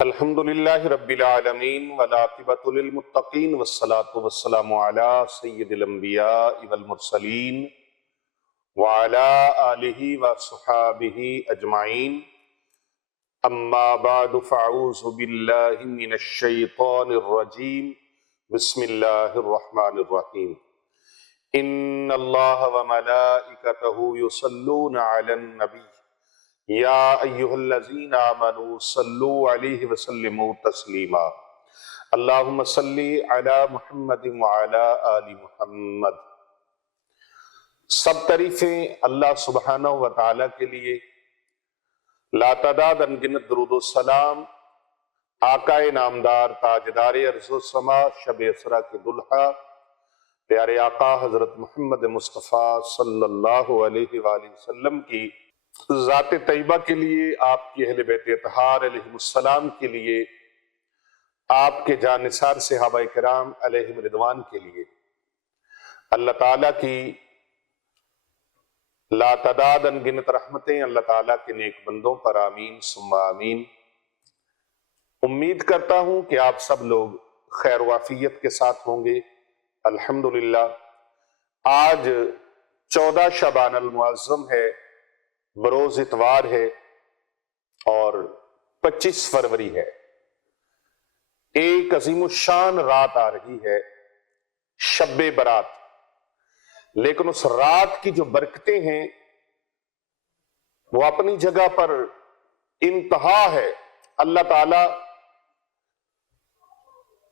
الحمد للہ رب العالمین والعاقبۃ للمتقین والصلاة والسلام علی سید الانبیاء والمرسلین وعلی آلہ وصحابہ اجمعین اما بعد فاعوذ باللہ من الشیطان الرجیم بسم اللہ الرحمن الرحیم ان اللہ وملائکتہ یصلون علی النبی یا ایہا الذین آمنوا صلوا علیہ وسلموا تسلیما اللہم صلی علی محمد وعلی آل محمد۔ سب تعریفیں اللہ سبحانہ وتعالی کے لیے، لاتعداد انگنت درود و سلام آقا نامدار تاجدار ارض و سما شب اسرا کے دلہا پیارے آقا حضرت محمد مصطفیٰ صلی اللہ علیہ وآلہ وسلم کی ذات طیبہ کے لیے، آپ کی اہل بیت اطہار علیہ السلام کے لیے، آپ کے جانثار صحابہ کرام علیہم رضوان کے لیے اللہ تعالیٰ کی لاتعداد انگنت رحمتیں اللہ تعالیٰ کے نیک بندوں پر آمین ثم آمین۔ امید کرتا ہوں کہ آپ سب لوگ خیر و عافیت کے ساتھ ہوں گے۔ الحمدللہ آج 14 شعبان المعظم ہے، بروز اتوار ہے اور 25 فروری ہے۔ ایک عظیم الشان رات آ رہی ہے، شب برات، لیکن اس رات کی جو برکتیں ہیں وہ اپنی جگہ پر انتہا ہے۔ اللہ تعالی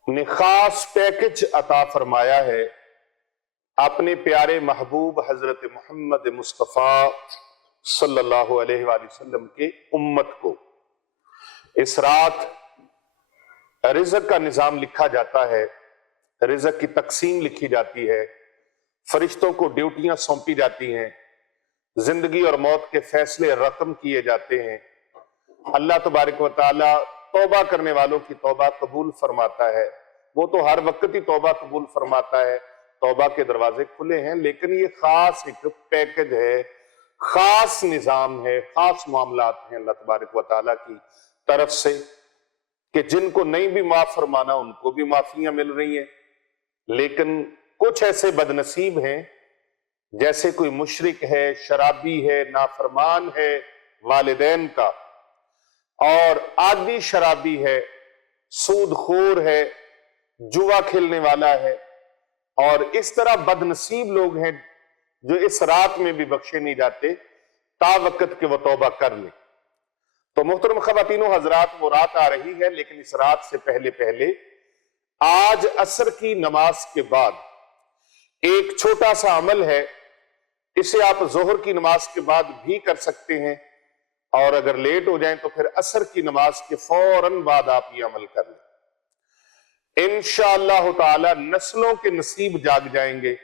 نے خاص پیکج عطا فرمایا ہے اپنے پیارے محبوب حضرت محمد مصطفیٰ صلی اللہ علیہ وآلہ وسلم کے امت کو۔ اس رات رزق کا نظام لکھا جاتا ہے، رزق کی تقسیم لکھی جاتی ہے، فرشتوں کو ڈیوٹیاں سونپی جاتی ہیں، زندگی اور موت کے فیصلے رقم کیے جاتے ہیں۔ اللہ تبارک و تعالی توبہ کرنے والوں کی توبہ قبول فرماتا ہے، وہ تو ہر وقت ہی توبہ قبول فرماتا ہے، توبہ کے دروازے کھلے ہیں، لیکن یہ خاص ایک پیکج ہے، خاص نظام ہے، خاص معاملات ہیں اللہ تبارک و تعالیٰ کی طرف سے کہ جن کو نہیں بھی معاف فرمانا ان کو بھی معافیاں مل رہی ہیں، لیکن کچھ ایسے بدنصیب ہیں جیسے کوئی مشرک ہے، شرابی ہے، نافرمان ہے والدین کا، اور عادی شرابی ہے، سود خور ہے، جوا کھیلنے والا ہے، اور اس طرح بدنصیب لوگ ہیں جو اس رات میں بھی بخشے نہیں جاتے تا وقت کہ وہ توبہ کر لیں۔ تو محترم خواتین و حضرات، وہ رات آ رہی ہے، لیکن اس رات سے پہلے آج عصر کی نماز کے بعد ایک چھوٹا سا عمل ہے، اسے آپ ظہر کی نماز کے بعد بھی کر سکتے ہیں، اور اگر لیٹ ہو جائیں تو پھر عصر کی نماز کے فوراً بعد آپ یہ عمل کر لیں۔ انشاءاللہ تعالی نسلوں کے نصیب جاگ جائیں گے،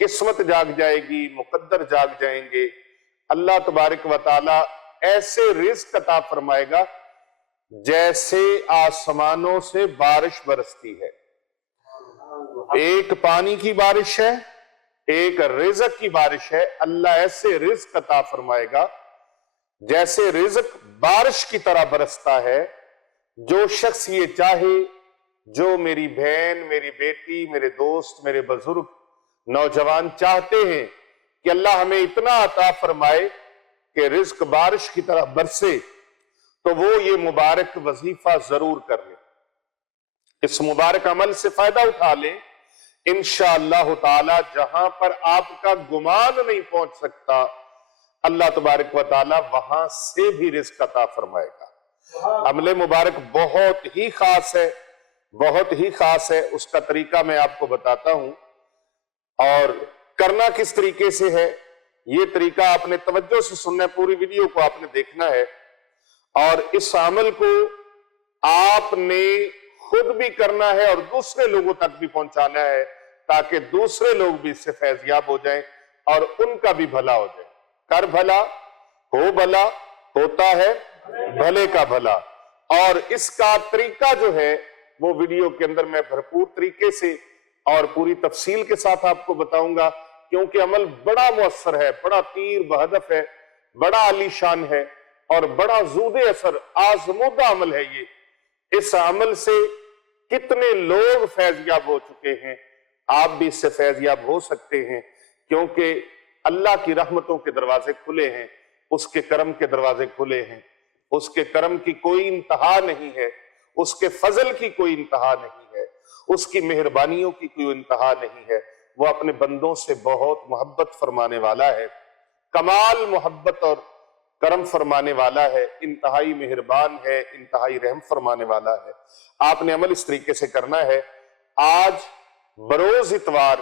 قسمت جاگ جائے گی، مقدر جاگ جائیں گے، اللہ تبارک و تعالی ایسے رزق عطا فرمائے گا جیسے آسمانوں سے بارش برستی ہے۔ ایک پانی کی بارش ہے، ایک رزق کی بارش ہے، اللہ ایسے رزق عطا فرمائے گا جیسے رزق بارش کی طرح برستا ہے۔ جو شخص یہ چاہے، جو میری بہن، میری بیٹی، میرے دوست، میرے بزرگ نوجوان چاہتے ہیں کہ اللہ ہمیں اتنا عطا فرمائے کہ رزق بارش کی طرح برسے، تو وہ یہ مبارک وظیفہ ضرور کر لیں، اس مبارک عمل سے فائدہ اٹھا لیں۔ انشاءاللہ تعالی جہاں پر آپ کا گمان نہیں پہنچ سکتا، اللہ تبارک و تعالی وہاں سے بھی رزق عطا فرمائے گا۔ عمل مبارک بہت ہی خاص ہے، بہت ہی خاص ہے، اس کا طریقہ میں آپ کو بتاتا ہوں، اور کرنا کس طریقے سے ہے یہ طریقہ آپ نے توجہ سے سننا ہے، پوری ویڈیو کو آپ نے دیکھنا ہے، اور اس عمل کو آپ نے خود بھی کرنا ہے اور دوسرے لوگوں تک بھی پہنچانا ہے، تاکہ دوسرے لوگ بھی اس سے فیض یاب ہو جائیں اور ان کا بھی بھلا ہو جائے۔ کر بھلا ہو بھلا، ہوتا ہے بھلے کا بھلا، اور اس کا طریقہ جو ہے وہ ویڈیو کے اندر میں بھرپور طریقے سے اور پوری تفصیل کے ساتھ آپ کو بتاؤں گا، کیونکہ عمل بڑا مؤثر ہے، بڑا تیر بہدف ہے، بڑا عالی شان ہے، اور بڑا زود اثر آزمودہ عمل ہے یہ، اس عمل سے کتنے لوگ فیض یاب ہو چکے ہیں، آپ بھی اس سے فیض یاب ہو سکتے ہیں، کیونکہ اللہ کی رحمتوں کے دروازے کھلے ہیں، اس کے کرم کے دروازے کھلے ہیں، اس کے کرم کی کوئی انتہا نہیں ہے، اس کے فضل کی کوئی انتہا نہیں ہے، اس کی مہربانیوں کی کوئی انتہا نہیں ہے۔ وہ اپنے بندوں سے بہت محبت فرمانے والا ہے، کمال محبت اور کرم فرمانے والا ہے، انتہائی مہربان ہے، انتہائی رحم فرمانے والا ہے۔ آپ نے عمل اس طریقے سے کرنا ہے۔ آج بروز اتوار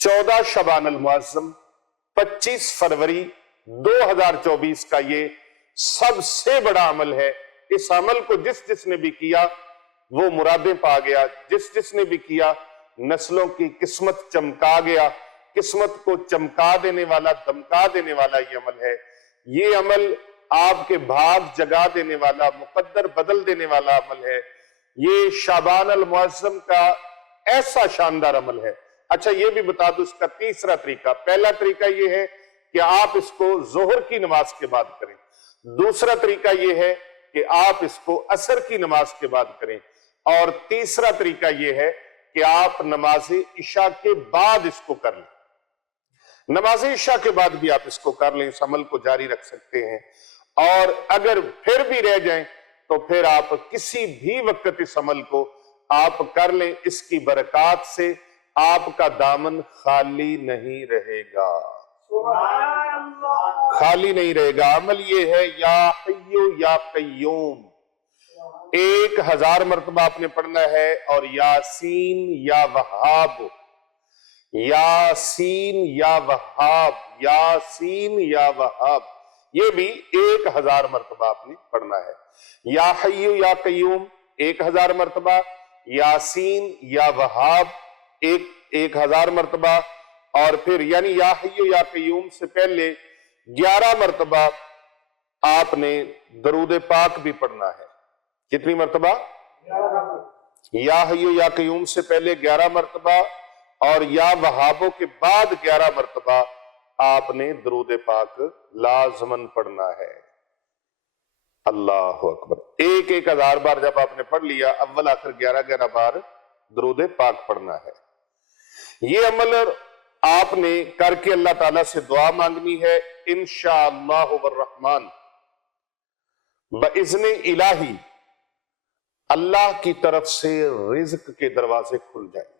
14 شعبان المعظم 25 فروری 2024 کا یہ سب سے بڑا عمل ہے۔ اس عمل کو جس نے بھی کیا وہ مرادیں پا گیا، جس نے بھی کیا نسلوں کی قسمت چمکا گیا۔ قسمت کو چمکا دینے والا، دمکا دینے والا یہ عمل ہے۔ یہ عمل آپ کے بھاگ جگا دینے والا، مقدر بدل دینے والا عمل ہے۔ یہ شعبان المعظم کا ایسا شاندار عمل ہے۔ اچھا یہ بھی بتا دو اس کا تیسرا طریقہ۔ پہلا طریقہ یہ ہے کہ آپ اس کو ظہر کی نماز کے بعد کریں۔ دوسرا طریقہ یہ ہے کہ آپ اس کو عصر کی نماز کے بعد کریں، اور تیسرا طریقہ یہ ہے کہ آپ نماز عشاء کے بعد اس کو کر لیں۔ نماز عشاء کے بعد بھی آپ اس کو کر لیں، اس عمل کو جاری رکھ سکتے ہیں، اور اگر پھر بھی رہ جائیں تو پھر آپ کسی بھی وقت اس عمل کو آپ کر لیں۔ اس کی برکات سے آپ کا دامن خالی نہیں رہے گا، خالی نہیں رہے گا۔ عمل یہ ہے یا حیو یا قیوم، 1000 مرتبہ آپ نے پڑھنا ہے، اور یاسین یا وہاب، یاسین یا وہاب، یاسین یا وہاب، یہ بھی 1000 مرتبہ آپ نے پڑھنا ہے۔ یا حیو یا قیوم 1000 مرتبہ، یاسین یا وہاب 1000 مرتبہ، اور پھر یعنی یا حیو یا قیوم سے پہلے 11 مرتبہ آپ نے درود پاک بھی پڑھنا ہے۔ کتنی مرتبہ؟ یا حیو یا قیوم سے پہلے 11 مرتبہ، اور یا وہابوں کے بعد 11 مرتبہ آپ نے درود پاک لازماً پڑھنا ہے۔ اللہ اکبر۔ 1000 بار جب آپ نے پڑھ لیا، اول آخر 11 بار درود پاک پڑھنا ہے۔ یہ عمل آپ نے کر کے اللہ تعالیٰ سے دعا مانگنی ہے۔ انشاءاللہ والرحمن، بإذن الہی اللہ کی طرف سے رزق کے دروازے کھل جائیں گے،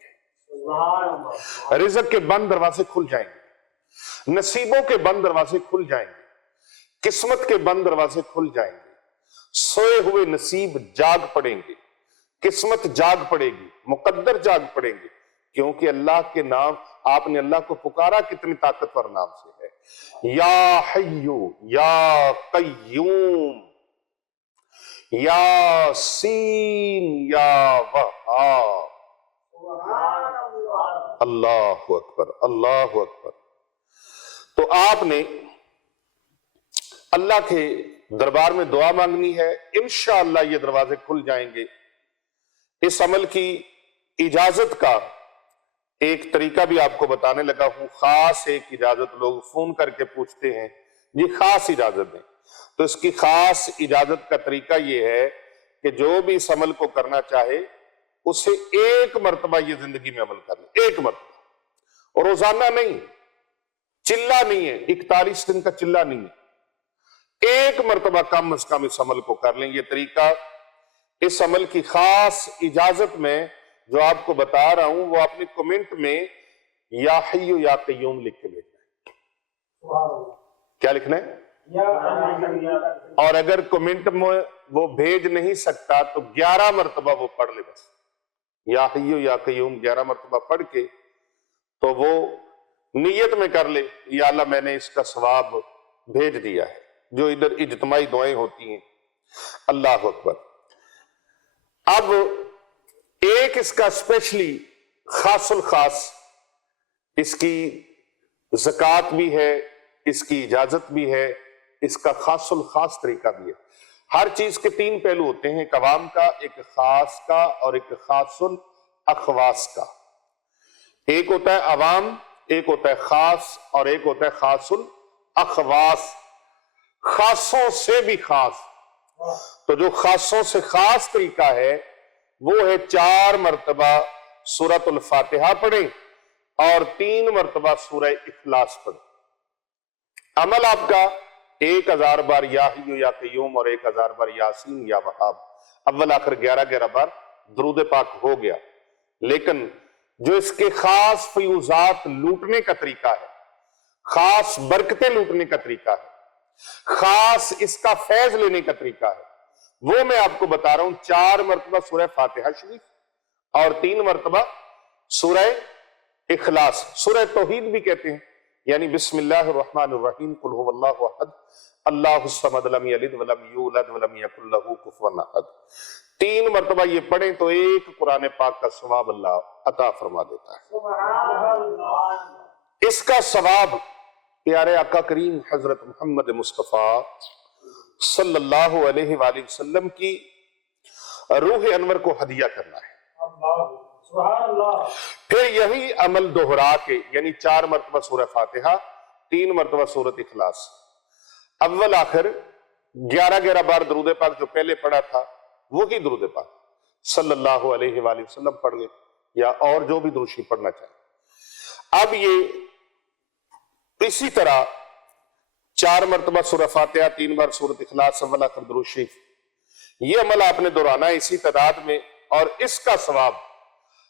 رزق کے بند دروازے کھل جائیں گے، نصیبوں کے بند دروازے کھل جائیں گے، قسمت کے بند دروازے کھل جائیں گے، سوئے ہوئے نصیب جاگ پڑیں گے، قسمت جاگ پڑے گی، مقدر جاگ پڑیں گے، کیونکہ اللہ کے نام، آپ نے اللہ کو پکارا کتنی طاقتور نام سے ہے۔ یا حیو یا قیوم، یاسین یا وہاب۔ اللہ اکبر، اللہ اکبر۔ تو آپ نے اللہ کے دربار میں دعا مانگنی ہے، انشاءاللہ یہ دروازے کھل جائیں گے۔ اس عمل کی اجازت کا ایک طریقہ بھی آپ کو بتانے لگا ہوں۔ خاص ایک اجازت لوگ فون کر کے پوچھتے ہیں، جی خاص اجازت دیں، تو اس کی خاص اجازت کا طریقہ یہ ہے کہ جو بھی اس عمل کو کرنا چاہے اسے 1 مرتبہ یہ زندگی میں عمل کر لیں، 1 مرتبہ، اور روزانہ نہیں، چلہ نہیں ہے، 41 دن کا چلہ نہیں ہے، 1 مرتبہ کم از کم اس عمل کو کر لیں۔ یہ طریقہ، اس عمل کی خاص اجازت میں جو آپ کو بتا رہا ہوں، وہ اپنی کمنٹ میں یا حیو یا قیوم لکھ کے بھیجنا ہے۔ کیا لکھنا ہے؟ اور اگر کمنٹ میں وہ بھیج نہیں سکتا تو 11 مرتبہ وہ پڑھ لے، بس یا حیو یا قیوم 11 مرتبہ پڑھ کے تو وہ نیت میں کر لے، یا اللہ میں نے اس کا ثواب بھیج دیا ہے، جو ادھر اجتماعی دعائیں ہوتی ہیں۔ اللہ اکبر۔ اب ایک اس کا اسپیشلی خاص الخاص، اس کی زکوٰۃ بھی ہے، اس کی اجازت بھی ہے، اس کا خاص الخاص طریقہ بھی ہے۔ ہر چیز کے 3 پہلو ہوتے ہیں، ایک عوام کا، ایک خاص کا، اور ایک خاص الاخواص کا۔ ایک ہوتا ہے عوام، ایک ہوتا ہے خاص، اور ایک ہوتا ہے خاص الاخواص، خاصوں سے بھی خاص۔ تو جو خاصوں سے خاص طریقہ ہے وہ ہے 4 مرتبہ سورۃ الفاتحہ پڑھیں اور 3 مرتبہ سورہ اخلاص پڑھیں۔ عمل آپ کا 1000 بار یا حی یا قیوم اور 1000 بار یاسین یا وہاب، اول آخر 11 بار درود پاک ہو گیا۔ لیکن جو اس کے خاص فیوزات لوٹنے کا طریقہ ہے، خاص برکتیں لوٹنے کا طریقہ ہے، خاص اس کا فیض لینے کا طریقہ ہے، وہ میں آپ کو بتا رہا ہوں۔ 4 مرتبہ سورہ فاتحہ شریف اور 3 مرتبہ سورہ اخلاص، سورہ توحید بھی کہتے ہیں، یعنی بسم اللہ الرحمن الرحیم، قل هو اللہ احد اللہ الصمد لم یلد ولم یولد ولم یکن لہ کفوا احد۔ 3 مرتبہ یہ پڑھیں تو ایک قرآن پاک کا ثواب اللہ عطا فرما دیتا ہے۔ اس کا ثواب پیارے آقا کریم حضرت محمد مصطفیٰ صلی اللہ علیہ وآلہ وسلم کی روح انور کو ہدیہ کرنا ہے۔ پھر یہی عمل دہرا کے، یعنی 4 مرتبہ سورہ فاتحہ، 3 مرتبہ سورۃ اخلاص، اول آخر 11 بار درود پاک جو پہلے پڑھا تھا وہی درود پاک صلی اللہ علیہ وآلہ وسلم پڑھ لیں، یا اور جو بھی درود شریف پڑھنا چاہیں۔ اب یہ اسی طرح 4 مرتبہ سورہ فاتحہ، 3 بار سورۃ اخلاص، اول آخر درود شریف، یہ عمل آپ نے دہرانا ہے اسی تعداد میں، اور اس کا ثواب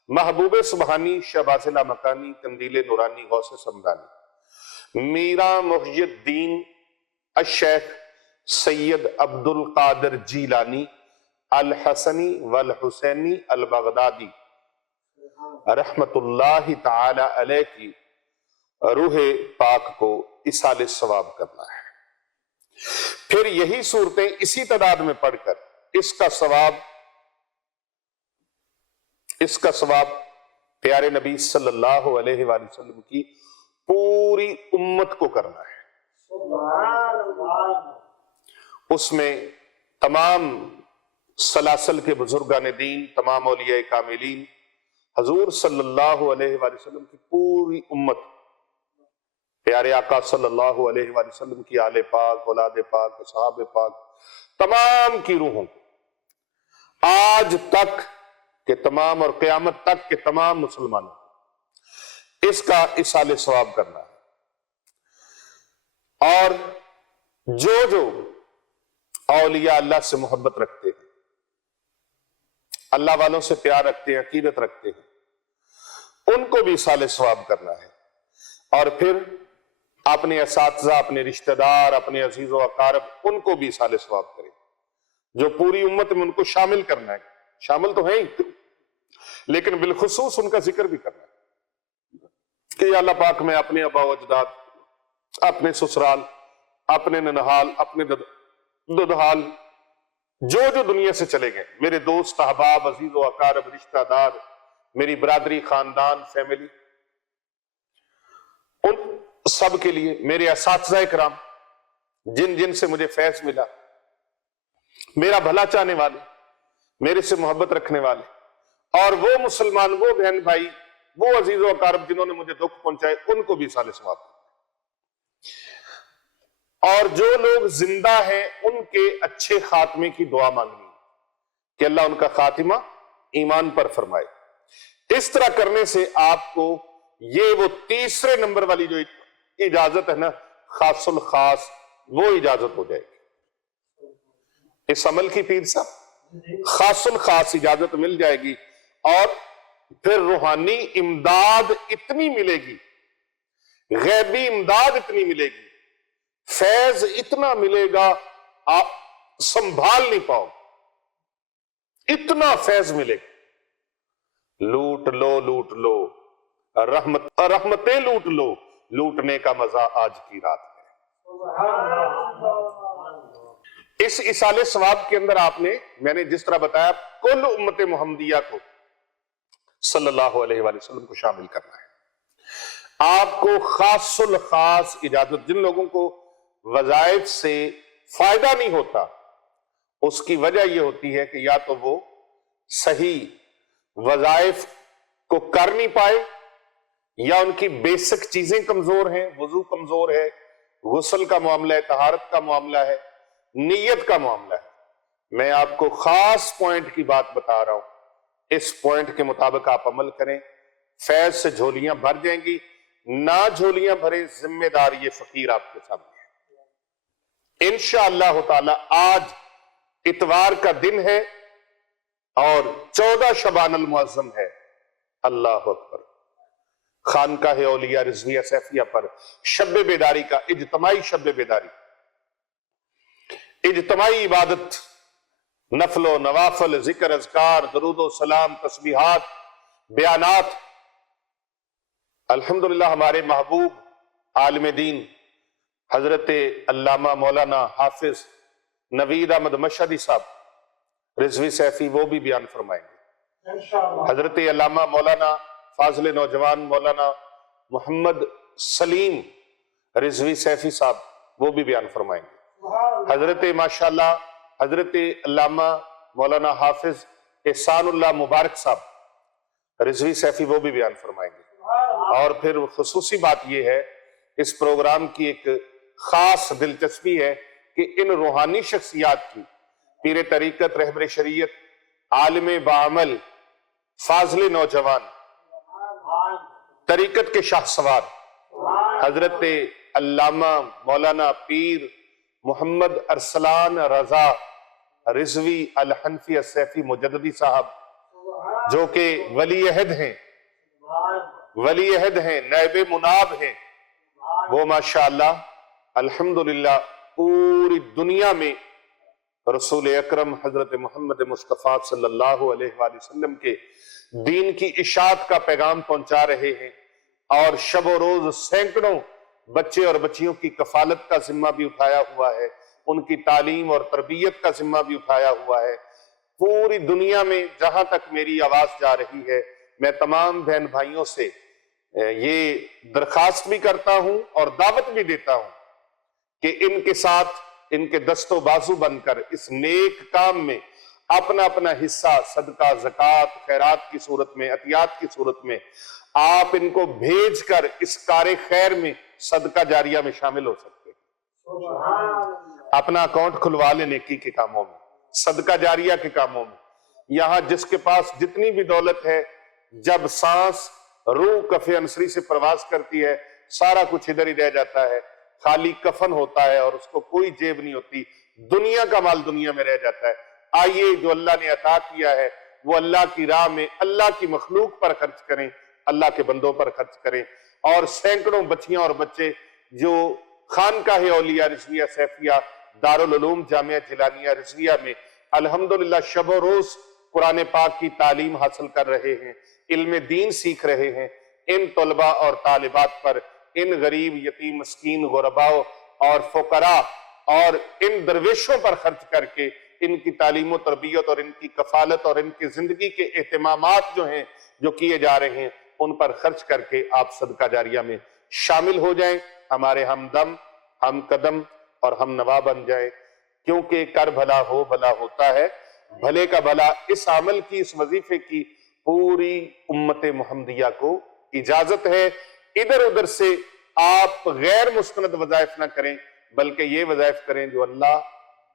محبوب سبحانی، شہباز لامکانی، قندیل نورانی، غوث سمدانی، میرا محی الدین الشیخ سید عبد القادر جیلانی الحسنی والحسینی البغدادی رحمت اللہ تعالی علیہ کی روح پاک کو اصال ثواب کرنا ہے۔ پھر یہی صورتیں اسی تعداد میں پڑھ کر اس کا ثواب پیارے نبی صلی اللہ علیہ وآلہ وسلم کی پوری امت کو کرنا ہے۔ اس میں تمام سلاسل کے بزرگان دین، تمام اولیاء کاملین، حضور صلی اللہ علیہ وآلہ وسلم کی پوری امت، پیارے آقا صلی اللہ علیہ وآلہ وسلم کی آل پاک، اولاد پاک، اصحاب پاک، تمام کی روحوں آج تک کہ تمام اور قیامت تک کے تمام مسلمانوں اس کا اصال ثواب کرنا ہے۔ اور جو اولیاء اللہ سے محبت رکھتے ہیں، اللہ والوں سے پیار رکھتے ہیں، عقیدت رکھتے ہیں، ان کو بھی اصال ثواب کرنا ہے۔ اور پھر اپنے اساتذہ، اپنے رشتہ دار، اپنے عزیز و اقارب، ان کو بھی اصال ثواب کریں، جو پوری امت میں ان کو شامل کرنا ہے۔ شامل تو ہیں ہی، لیکن بالخصوص ان کا ذکر بھی کرنا ہے کہ یا اللہ پاک میں اپنے آبا و اجداد، اپنے سسرال، اپنے ننہال، اپنے ددحال، جو دنیا سے چلے گئے، میرے دوست، احباب، عزیز و اقارب، رشتہ دار، میری برادری، خاندان، فیملی، ان سب کے لیے، میرے اساتذہ کرام جن سے مجھے فیض ملا، میرا بھلا چاہنے والے، میرے سے محبت رکھنے والے، اور وہ مسلمان، وہ بہن بھائی، وہ عزیز و اقارب جنہوں نے مجھے دکھ پہنچائے، ان کو بھی اصال ثواب۔ اور جو لوگ زندہ ہیں ان کے اچھے خاتمے کی دعا مانگنی کہ اللہ ان کا خاتمہ ایمان پر فرمائے۔ اس طرح کرنے سے آپ کو یہ وہ تیسرے نمبر والی جو اجازت ہے نا، خاص الخاص، وہ اجازت ہو جائے گی۔ اس عمل کی پیر صاحب خاص الخاص اجازت مل جائے گی، اور پھر روحانی امداد اتنی ملے گی، غیبی امداد اتنی ملے گی، فیض اتنا ملے گا آپ سنبھال نہیں پاؤ، اتنا فیض ملے گا۔ لوٹ لو رحمتیں لوٹ لو، لوٹنے کا مزہ آج کی رات ہے۔ اس اصال ثواب کے اندر میں نے جس طرح بتایا، کل امت محمدیہ کو صلی اللہ علیہ وآلہ وسلم کو شامل کرنا ہے۔ آپ کو خاص الخاص اجازت، جن لوگوں کو وظائف سے فائدہ نہیں ہوتا، اس کی وجہ یہ ہوتی ہے کہ یا تو وہ صحیح وظائف کو کر نہیں پائے، یا ان کی بیسک چیزیں کمزور ہیں، وضو کمزور ہے، غسل کا معاملہ ہے، طہارت کا معاملہ ہے، نیت کا معاملہ ہے۔ میں آپ کو خاص پوائنٹ کی بات بتا رہا ہوں، اس پوائنٹ کے مطابق آپ عمل کریں، فیض سے جھولیاں بھر جائیں گی۔ نہ جھولیاں بھریں، ذمہ دار یہ فقیر آپ کے سامنے ہے۔ انشاءاللہ تعالی آج اتوار کا دن ہے اور 14 شعبان المعظم ہے۔ اللہ اکبر۔ خانقاہ اولیاء رضویہ سیفیہ پر شب بیداری کا اجتماعی شب بیداری، اجتماعی عبادت، نفل و نوافل، ذکر اذکار، درود و سلام، تسبیحات، بیانات۔ الحمدللہ ہمارے محبوب عالم دین حضرت علامہ مولانا حافظ نوید احمد مشہدی صاحب رضوی سیفی وہ بھی بیان فرمائیں گے۔ حضرت علامہ مولانا فاضل نوجوان مولانا محمد سلیم رضوی سیفی صاحب وہ بھی بیان فرمائیں گے۔ حضرت ماشاءاللہ حضرت علامہ مولانا حافظ احسان اللہ مبارک صاحب رضوی سیفی وہ بھی بیان فرمائیں گے۔ اور پھر خصوصی بات یہ ہے، اس پروگرام کی ایک خاص دلچسپی ہے کہ ان روحانی شخصیات کی، پیر طریقت، رہبر شریعت، عالم بعمل، فاضل نوجوان، طریقت کے شاہ سوار حضرت علامہ مولانا پیر محمد ارسلان رضا رضوی الحنفی السیفی مجددی صاحب، جو کہ ولی عہد ہیں، ولی عہد ہیں، نائب مناب ہیں، وہ ماشاءاللہ الحمدللہ پوری دنیا میں رسول اکرم حضرت محمد مصطفیٰ صلی اللہ علیہ وآلہ وسلم کے دین کی اشاعت کا پیغام پہنچا رہے ہیں، اور شب و روز سینکڑوں بچے اور بچیوں کی کفالت کا ذمہ بھی اٹھایا ہوا ہے، ان کی تعلیم اور تربیت کا ذمہ بھی اٹھایا ہوا ہے۔ پوری دنیا میں جہاں تک میری آواز جا رہی ہے، میں تمام بہن بھائیوں سے یہ درخواست بھی کرتا ہوں اور دعوت بھی دیتا ہوں کہ ان کے ساتھ، ان کے دست و بازو بن کر اس نیک کام میں اپنا اپنا حصہ صدقہ، زکوٰۃ، خیرات کی صورت میں، عطیات کی صورت میں آپ ان کو بھیج کر اس کار خیر میں صدقہ جاریہ میں شامل ہو سکتے ہیں۔ اپنا اکاؤنٹ کھلوا لیں نیکی کے کاموں میں، صدقہ جاریہ کے کاموں میں۔ یہاں جس کے پاس جتنی بھی دولت ہے، جب سانس روح کف انصری سے پرواز کرتی ہے، سارا کچھ ادھر ہی رہ جاتا ہے، خالی کفن ہوتا ہے اور اس کو کوئی جیب نہیں ہوتی، دنیا کا مال دنیا میں رہ جاتا ہے۔ آئیے جو اللہ نے عطا کیا ہے وہ اللہ کی راہ میں اللہ کی مخلوق پر خرچ کریں، اللہ کے بندوں پر خرچ کریں، اور سینکڑوں بچیاں اور بچے جو خانقاہ اولیاء رضویہ سیفیہ دارالعلوم جامعہ جیلانیہ رضویہ میں الحمدللہ شب و روز قرآن پاک کی تعلیم حاصل کر رہے ہیں، علم دین سیکھ رہے ہیں، ان طلباء اور طالبات پر، ان غریب یتیم مسکین غرباء اور فقراء اور ان درویشوں پر خرچ کر کے ان کی تعلیم و تربیت اور ان کی کفالت اور ان کی زندگی کے اہتمامات جو ہیں جو کیے جا رہے ہیں، ان پر خرچ کر کے آپ صدقہ جاریہ میں شامل ہو جائیں، ہمارے ہمدم، ہم قدم اور ہم نوا بن جائیں، کیونکہ کر بھلا ہو بھلا ہوتا ہے، بھلے کا بھلا۔ اس عمل کی، اس وظیفے کی پوری امت محمدیہ کو اجازت ہے۔ ادھر ادھر سے آپ غیر مستند وظائف نہ کریں، بلکہ یہ وظائف کریں جو اللہ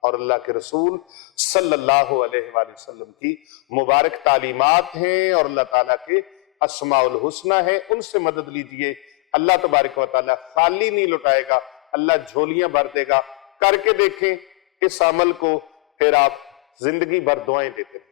اور اللہ کے رسول صلی اللہ علیہ وآلہ وسلم کی مبارک تعلیمات ہیں اور اللہ تعالیٰ کے اسماء الحسنہ ہیں، ان سے مدد لیجئے۔ اللہ تبارک و تعالیٰ خالی نہیں لٹائے گا، اللہ جھولیاں بھر دے گا۔ کر کے دیکھیں اس عمل کو، پھر آپ زندگی بھر دعائیں دیتے ہیں۔